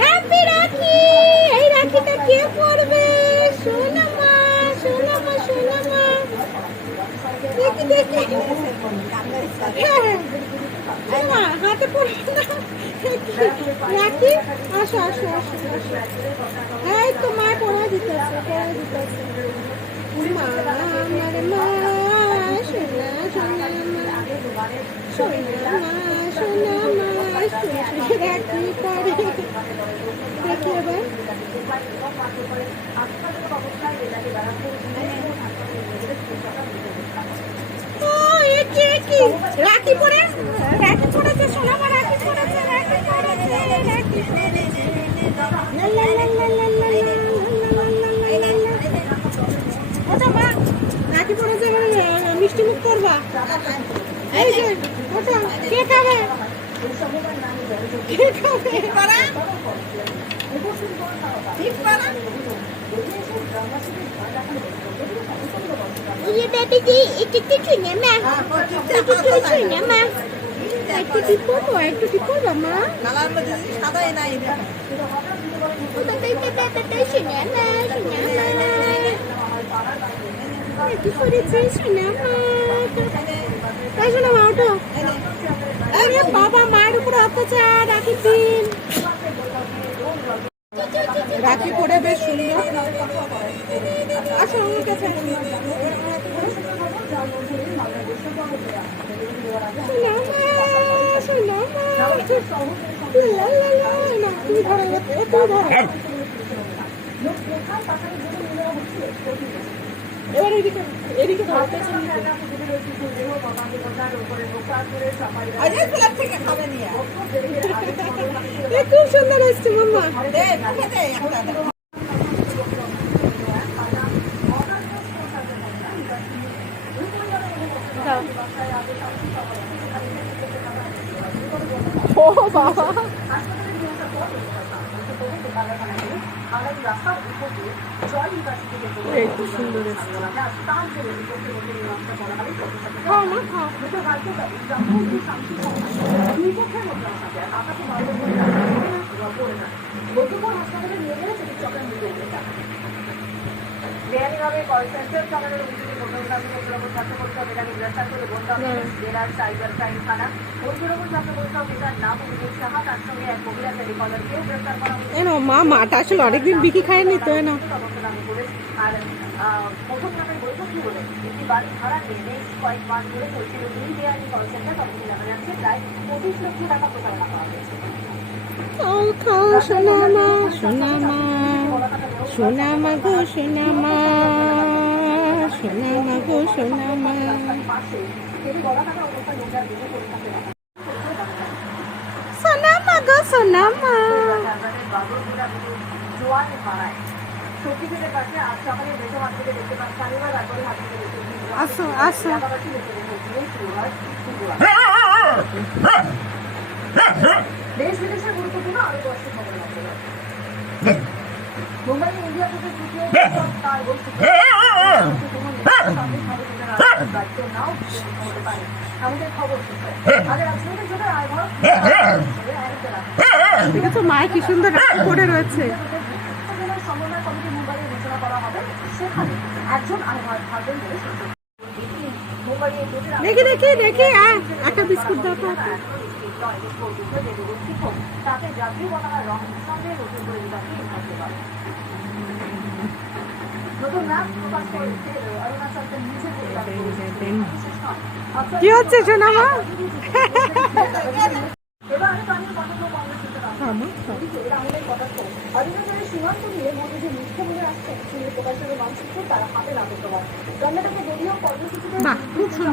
Happy রাখি। এই রাখিটা কে পরবে? সোনা মা, সোনা মা, সোনা মা। দেখি দেখি। মা হাতে পড়ে না। রাখি, আসো আসো আসো আসো। এই তো মা পড়া দিতেছে, পড়া দিতেছে। মা আমার মা, সোনা সোনা মা, সোনা মা, সোনা মা, রাখি পরে। দেখি এবার। রাখি পরে, রাখি পরেছে সোনা মা, রাখি পরেছে, রাখি পরেছে, রাখি পরেছে। ওটা মা রাখি পরেছে, এবার মিষ্টি মুখ করবা। এই যে ওটা কে খাবে? কে খাবে? ये बेबी जी একটু ছুঁয়ে মা, একটু ছুঁয়ে মা, একটু টিপো তো, একটু টিপো মা। কালার মধ্যে সাদা এনে এটা ওটা বেবি ছুঁয়ে মা, ছুঁয়ে মা, একটু করেছে ছুঁয়ে মা। তাই শোনা মা ওঠো। আরে বাবা মায়ের উপর অত্যাচার। রাখি দিন, রাখি পরে বেশ সুন্দর। আসো আমার কাছে। এবার এদিকে এদিকে খুব সুন্দর আসছে মাম্মা। ও বাবা, একটু সুন্দর বেআইনিভাবে কল সেন্টার চালানোর অভিযোগে ফটোগ্রাফি ও ছাত্র পরীক্ষা মেধাকে গ্রেফতার করে বন্ধাকে জেলার সাইবার ক্রাইম থানা ঐক্যরকম ছাত্র পরীক্ষা পিতার নাম অভিযোগ সাহা, তার সঙ্গে এক মহিলা টেলিকলারকেও গ্রেফতার করা হয়েছে। এনো মা, মাটা আসলে অনেকদিন বিকি খায়নি তো। এনো আর প্রথম নামের বৈঠকটি হলে একটি বাড়ি ভাড়া নিয়ে বেশ কয়েক মাস ধরে চলছিল দুই বেআইনি কল সেন্টার। তখন জানা যাচ্ছে প্রায় 25 লক্ষ টাকা প্রতারণা করা হয়েছে। সোনা মা, সোনা মা, সোনা মা গো সোনা মা, সোনা মা গো সোনা মা। সোনা মা গো সোনা মা। আসো আসো। দেশ বিদেশের গুরুত্বপূর্ণ আরো 10টি খবর মুম্বাই ইন্ডিয়া থেকে তৃতীয় তার বৈঠকে আমাদের খবর ঠিক আছে মা, কি সুন্দর রাখি পরে রয়েছে। সমন্বয় কমিটি মুম্বাইয়ে ঘোষণা করা হবে, সেখানে একজন আহ্বান থাকবেন বলে দেখি দেখি দেখি একটা বিস্কুট দাও। তাকে জাতীয় পতাকার রং সঙ্গে নতুন করে নতুন নাম প্রকাশ করেছে অরুণাচলের নিচে কি হচ্ছে সোনা মা? সীমান্ত নিয়ে মোদী যে মুখ্য বলে আসছেন, প্রকাশের মানচিত্র তারা হাতে না করতে পারে। গঙ্গাটাকে যদিও কর্মসূচিতে